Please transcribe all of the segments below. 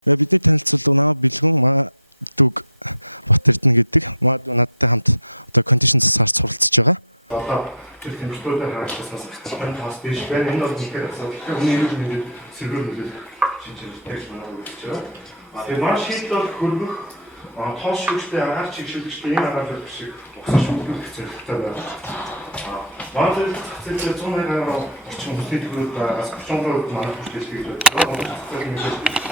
Бидний танилцвал наа бэлгүн маа дүг Бат Эрдэнэ гэдэг маа надтай хамт одоо кондишн засаарч суралцж байгаа. Одоо тэр тэмцлүүдээр харагдсанаас бэлэн таас дээш байна. Энэ бол үнэхээр асуудалтай. Хүний эрүүл мэндэд сэргээр нөлөөлөх шинжилгээ гэж манай үзэж байгаа. Тэр маш шийдэл бол хөргөх тоос шүүгчтэй агаар чигшүүлэгчтэй энэ агаар хөргөх шиг угсаа шүүгдүүлэх зэрэгтэй байна. Манай зэрэг 100 гаруй орчим хүсний төгрөг байгаас 30% манай хүчтэйг гэж байна.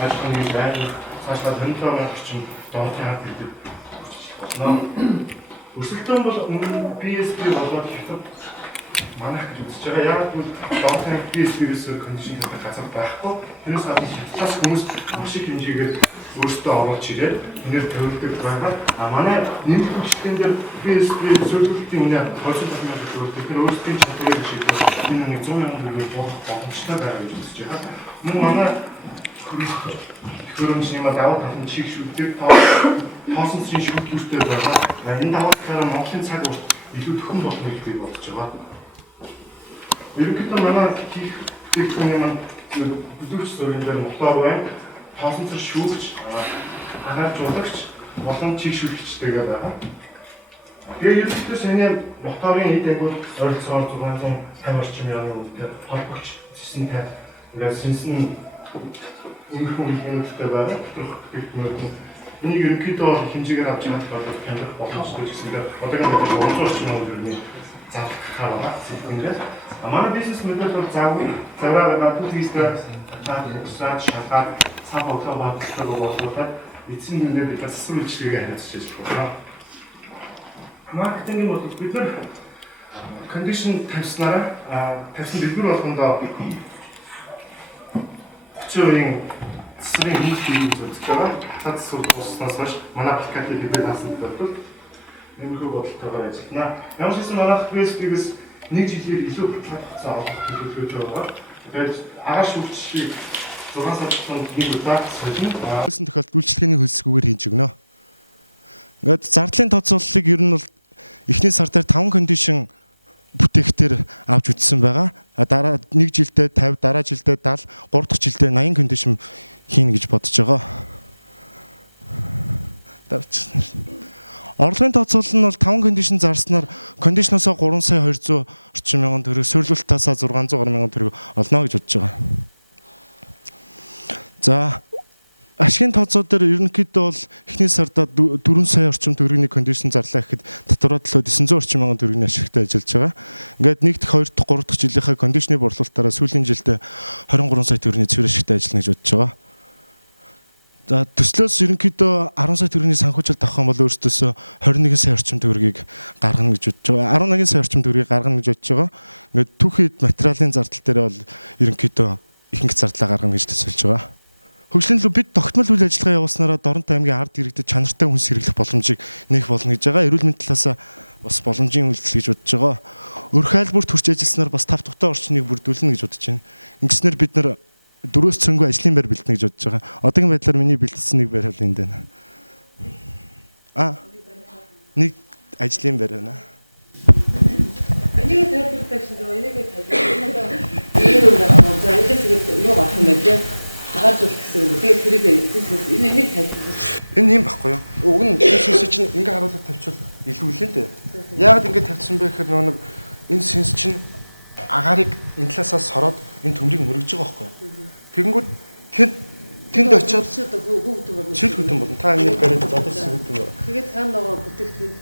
Ажлын байр цаашдаа 27 орчим доотлын хад гэдэг болно. Өсөлтөн бол PSP болоод хятад манайх гэж үзэж байгаа. Яг бол доотлын PSP-ээс кондишн гэдэг газар байхгүй. Тэрээс гадна хятадаас хүмүүс маш их хэмжээгээр өөрсдөө оруулж ирээд энээр төвлөрдөг байгаа. Манай нэмэлт хүчлэгэн дээр PSP зөвлөлтийн үнэ 20 сая төгрөг. Тэгэхээр өөрсдийн чадварыг шийдвэр энэ нэг 100 сая төгрөг боломжтой байгаа гэж үзэж байгаа. Мөн манай хөрөмж нэмээд даваа талын чиг шүтдэг тоосон чинь шүтгүүртэй байгаа. Энэ даваа талаараа Монголын цаг урт илүү төхөн болох гэж би бодож байгаа. Ерөнхийдөө манай хийх техникийн маань бүдүүрч зургийн дээр мотор байна. Тоосон цар шүүгч, агааржуулагч, болон чиг шүтгчтэйгээ байгаа. Тэгээ ерөнхийдөө саний моторын эд агуул ойролцоогоор 650 орчим яны үнэтэй холбогч системтэй ингээд сэнсэн инхүү хэлнүүдтэй байгаа. Энийг ерөнхийдөө хэмжээгээр авч чадах бол тамирах боломжтой гэсэн. Одоогийн үед 300 орчим төгрөгийн зарлах байгаа системээр. Манай бизнес модель бол завраа надад хийдэг таашаад шалгаад цаг хугацаа багтдаг боловсрол эцсийн үнээр бид засвар үйлчлэгээ хариуцж ажиллах байна. Маркетинг бол бид нар кондишн тавьснараа тавьсан дэлгүүр болгондоо 30%-ийн засварын хэмжээний зөвлөж байгаа. Цаад засвар болсноос хойш манай аппликацийг бид даасан тохиолдолд нэмэрхүү бодолтойгоор ажиллана. Ямар ч гэсэн манайх Facebook-с нэг жилээр илүү хугацаа авах төлөвлөж байгаа. Тэгээд агаар шүүгчийг 6 сард нэг удаа солино. Гэсэн тохиолдолд үйлчлэгээний хөлсгүүгээр хийж өгнө. Ингээд зардлын тооцооллыг ер нь бол эхний сар дээр 5 кондишн бүтээгтээр авч үзсэн байгаа. Дараа нэг жилдээ 50, дараа жилдээ 70, 3 дахь жилдээ 80 кондишн хийнэ гэж бодож байгаа. Орлогын тооцоол нь бол 5 кондишн зарснаар кондишноосоо 3 сая 200 орчим мянган төгрөг, суйрлуулалтаасаа 600 гаруй мянган төгрөг олно гэж бодож байгаа. За ашигын тооцоо дээр ерөнхийдөө бол эхний сарда 4 сая орчим төгрөгийн кондишн зарлаа гэхэд татвараа төлөө 900 орчим мянган төгрөгийн ашигтай ажиллаж байгаа. Ингээд 1 дахь, 2 дахь, 3 дахь жилийнхаа кондишны борлуулалтаараа сүүлийн жилдээ 23 сая төгрөгийн цэвэр ашигтай ажиллана гэж бодож байгаа. За төслөөс ерөнхийдөө 10 сая төгрөгийн санхүүжилт авах юм бол өөртөөсөө 21 сая орчим төгрөгийг гаргана гэж бодож байгаа. 11 сая орчим төгрөгийг гаргана гэж бодож байгаа. Ингээд түүхийд материалын зардал дээр бол ерөнхийдөө ихэнх зардлаа гаргана гэж төсөлж байгаа. Хөгжлийн төлөө бид тогтмол үйл ажиллагаа явуулснараа Дорнот аймгийн ард иргэдэд чанартай хүнс хэрэглэх боломжийг нээх болно гэж байгаа. Эрүүл мэндийн талаас бас боломжийн үйлдэл гэж бодож байгаа. Өрх айлбарт хүрч ажилласнаар бас тав тухтай орчныг бүрдүүлнэ гэж бодож байна. Ингэснээр бид нар 4-өөс цөөнгөө ажлын байр бэлтэнэ гэж бодож байгаа. Одоогийн байдлаар миний бэлтгэсэн нэг байр бол энд байна. Нэг ажлын байр байна. Энийг тайлбарлах гэсэн чинь энийг тайлбарлах агаажуулах гэсэн үг. Тэгээд тэрийг энийг тайлбарлах. Энэ юм баггүй юу? Уг нь сенс чинь ингээ харуулаад тавьчихвал илүү үлэн дээ. Яагаад ингээ тавьсан бэ гэхээр нэг энэ сенс чинь агаарыг энэ талаасаа сороод энэ төмрийг мөргөж байгаа байхгүй юу? Тэгэнгүүт тэнд очиод хөөгдөн болно. шил хөдөн болно. Та энэ бариад зодож сэвэдэн байна. Тэгээд цаана нөгөө бүтээгдэхүүн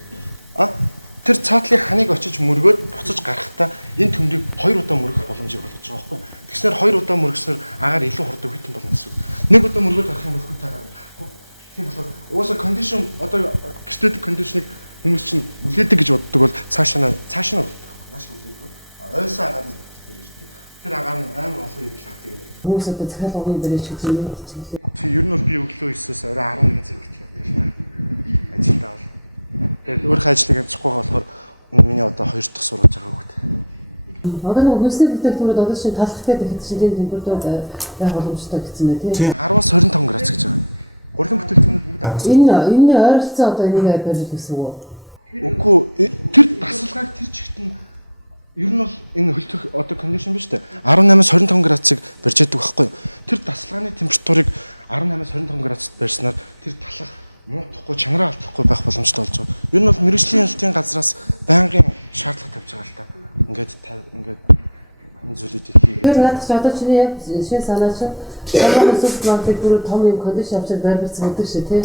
тэр цаатлын ханыг очиж мөргөөд буцаж гарахтаа энэ төмрийг 2 удаа мөргөх боломжийг олгож байгаа байхгүй юу? Тэгснээр 2 удаа мөргснээр агаар илүү хурдан хүйтэн болно гэсэн үг. Нэг удаа мөргөөд гарах юм бол хүйтэн агаар гарахгүй. Тийм болохоор угаасаа кондишн одоо гэртээдэг кондишныг хүмүүс чинь үлээдэг гэж боддог бол цаашаа болдог. Нааш үлээдэг. Ойсоо агаар нь тэр агаар нь амар олон ихтэй. хүмүүс одоо захиалгын дээр ч үзэн юм хэлээ. Тэг ер нь бол би өглөө 9-оос орой 11 цаг хүртэл явдаг юм байна. Ажилдаа бол. Тэгээд өөрийнхөө ажлыг амжихгүй болохоор миний одоо 2 дахь сургаж байгаа хөхт. Одоо нэг хөлсний бүтээгдэхүүнүүд одоо чинь талах гэдэг хэдшингийн температур байх боломжтой гэсэн мэ тийм. 10-аас 25 градус гэж байгаа. Гурилан бүтээгдэхүүнүүд бүгд 10. Энэ ойролцоо одоо энийг барьж гэсэн үү? Үгүй тэр тасалгааг тэр чигт нь ер нь бол энэ хөлтөх одоо кондишн биш үү? 18-аас 25 градусыг барьж яддаг байхгүй юу? Тэр тасалгааны температурыг 18-аас 25 градусд байрснаар тэр талах муутахгүй чанараа алдахгүй байх боломжтой болж байгаа. Ер нь бол мэрэгжлийн ялтын газраас байнгын шаардлага тавьж байгаа л та. Ингээд энэ зүйлүүдийг хийгээ. Тэр надад ч одоо чиний яг шинэ санаа чинь Монголын супермаркет бүр том юм кондишн авчир барьсан гэдэг шиг тий.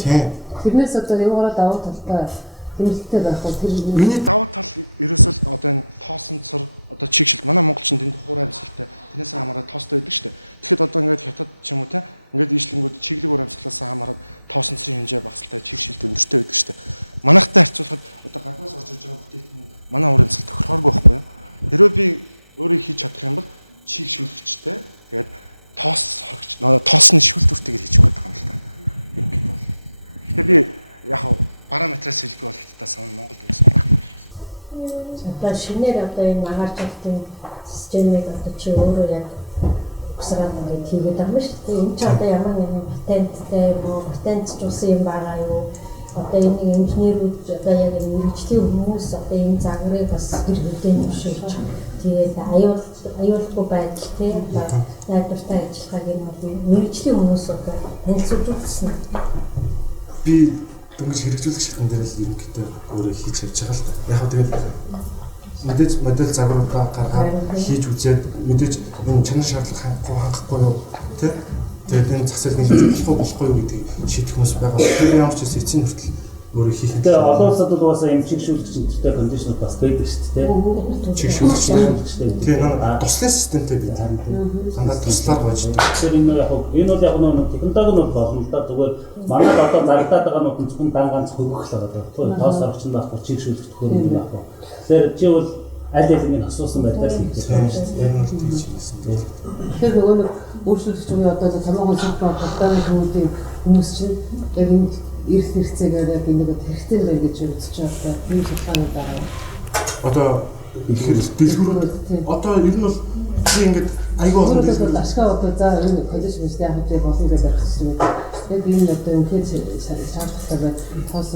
Тэрнээс одоо юугаараа давуу талтай хэмжэлтэй байх бол тэр миний давуу тал ерөөсөө одоо энэ тоосон цар одоо чигшилт манай монголчин тэнд хуурай амьсгалтай тэрнээс хамаараад тоостой байдаг шүү дээ. Тэгэхэд одоо ингээд хятад ч юм уу те ингээд ийшлэнгүүд чиглэг ур амьсгалаас хамаараад тоосон царын хэмжээ багасалтай чигшилт өндөртэй байдаг шүү дээ. Манайхтай харьцуулахад одоо гаднаас орж иж байгаа бүтээгдэхүүн манай ур амьсгал тохирохоргүй байхгүй юу? Хэрвээ би өөрөө хийж чадах юм бол чигшүүлэгчтэй тэгээд тоосны шүүлтүртэйгээр хийж байгаа юм л та. Гэхдээ би яг параметраас хэлбэг бол хятадаас өмнө Монголд үүсэн байна. Одоо шинээр одоо энэ агаар жуултын системийг одоо чи өөрөө яг угсраад ингээд хийгээд байгаа юм шүү дээ. Энэ ч одоо ямар нэгэн патенттай юм, патентжуулсан юм байгаа юу? Одоо энэ инженерүүд одоо яг мэрэгжлийн хүмүүс одоо энэ загварыг бас гэр бүлийн зөвшөөрч тэгээд аюулгүй байдал тийм найдвартай ажиллахааг энэ бол мэрэгжлийн хүмүүс одоо танилцуулсан. Би дөнгөж хэрэгжүүлэх шатны дээр л ерөнхийдөө өөрөө хийж явж байгаа л да. Яг тэгээд мэдээж модель загваруудаа гаргаад хийж үзээд мэдээж энэ чанар шаардлага хангахгүй юу тий. Тэгээд энэ зах зээл нэлээд болохгүй юу гэдгийг шийдэх хүмүүс байгаа. Тэр ямар ч эцсийн хүртэл өөрөө хийх юм. Тэгээ олон улсад бол угаасаа юм чигшүүлэгч энтертэй кондишнер бас байдаг шүү дээ. Чигшүүлэгчтэй. Тэгээ туслах системтэй бид дандаа туслаар болж байгаа. Тэгэхээр энэ бол яг нэг технологи нь болно л да. Зүгээр манай одоо зарагдаад байгаа нь зөвхөн ганц хөргөх л байгаа. Тоос орчин байхгүй чигшүүлэгч төхөөрөмж байхгүй. Тэгэхээр чи бол аль алиныг асуусан байдлаар хийх юм шүү дээ. Энэ бол тийч юмсэн. тэр нөгөө нэг өөрчлөлт үеийн одоо томоохон супермаркет хүмүүсийн хүмүүс чинь яг энэ эрх хэрэгцээгээр яг нэг хэрэгтэй бай гэж үзэж байгаа. Энэ судалгааны дараа одоо ихэр дэлгүүрүүд одоо ер нь бол чи ингээд айгүй олон бол ашгаа одоо за энэ коллеж мэрэгчтэй яг хэвээр болно гэж байх юм байна. Яг энэ одоо үнхээр шаардлагатай бай тоос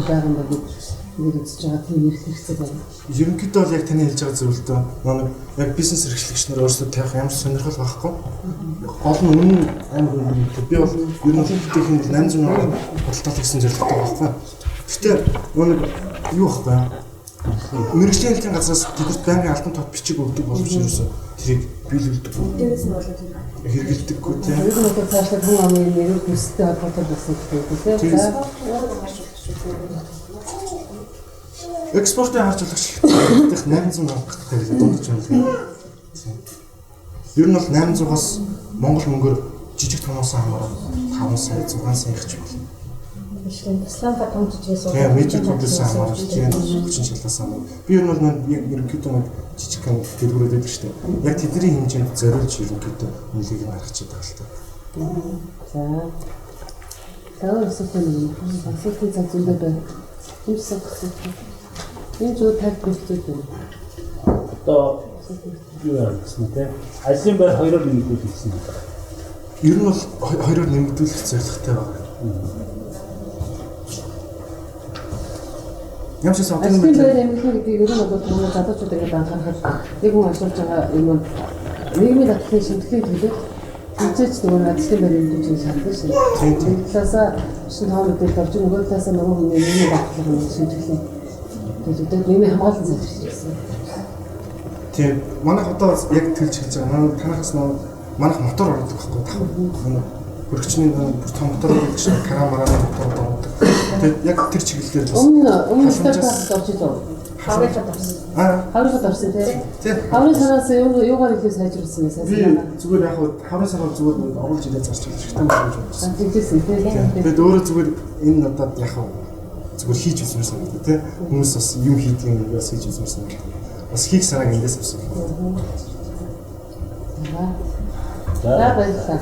байгаа юм байна гэж үзэж байгаа тийм эрх хэрэгцээ байна. Ерөнхийдөө бол яг таны хэлж байгаа зүйл дөө манай яг бизнес эрхлэгч нар өөрсдөө тавих ямар сонирхол байхгүй. Гол нь үнэн амар үнэтэй. Би бол ер нь бүтэхийн 800 сая худалдаа хийсэн зорилготой байхгүй. Гэхдээ нэг юу байхгүй. Мэргэжлийн хэлтийн газраас тэдэрт байнгын албан тод бичиг өгдөг боловч ерөөсөө тэрийг биелүүлдэг. Дээрээс нь болоод хэрэгэлдэггүй тийм. Ер нь одоо цаашдаа хүн амын нэрүүд төстэй холбоотой болсон гэдэг тийм. Экспортын харжуулагч их 800 мянга төгрөг дундаж байна. Ер нь бол 800-аас Монгол мөнгөөр жижиг томоос хамаараа 5 сая 6 сая их ч болно. Ишлэн Исламка том жижигээс Тэгээ медиа төлөөс хамаарч тийм хүчин шалтгаанаас хамаараа. Би ер нь бол яг ерөнхийдөө нэг жижиг дэлгүүрүүд байдаг шүү дээ. Яг тэдний хэмжээнд зориулж ерөнхийдөө нөлөөг нь харах чад байгаа л та. За. Таван сэтэл асуултын цаг зүйдээ байна. Ийм сэтэл. Энэ зүйл таг бүхтэй байна. Одоо юу яах гэсэн те ажлын байр хоёроор нэмэгдүүлэх гэсэн юм байна. Ер нь бол хоёроор нэмэгдүүлэх зорилготой байна. Ямар ч юм ажлын байр нэмэгдүүлэх гэдгийг ер нь одоо түрүү залуучуудыг анхаарахад нэг хүн ажиллаж байгаа юм нийгмийн дадлын шимтгэлийн төлөв хэмжээч нөгөө ажлын байр нэмэгдүүлэх шаардлагатай шин. Тийм талаасаа шин тоомдод орж нөгөө талаасаа нөгөө хүний нийгмийн дадлын шимтгэлийн төлөвтэй нийгмийн хамгаалалт зэрэг гэсэн. Тийм манайх одоо яг төлж хэлж байгаа. Манай танахаас манайх мотор ордог байхгүй давхар. Хөрөгчний бүр том мотор ордог чинь карамараа мотор ордог. Тэгээд яг тэр чиглэлээр бас өмнө стартап орж ирсэн. хавралт авсан. Хавралт орсон тийм. Тийм. Хаврын санаас юугаар ихээ сайжруулсан байсан. Би зүгээр яг хаврын санаа зүгээр оруулж ирээд зарч хэрэгтэй болж байна. Тэгсэн тийм. Тэгээд өөрөө зүгээр энэ надад яг зүгээр хийж үзмээр санагдав тийм. Хүмүүс бас юм хийдгийг бас хийж үзмээр санагдав. Бас хийх санааг эндээс авсан. За баярлалаа.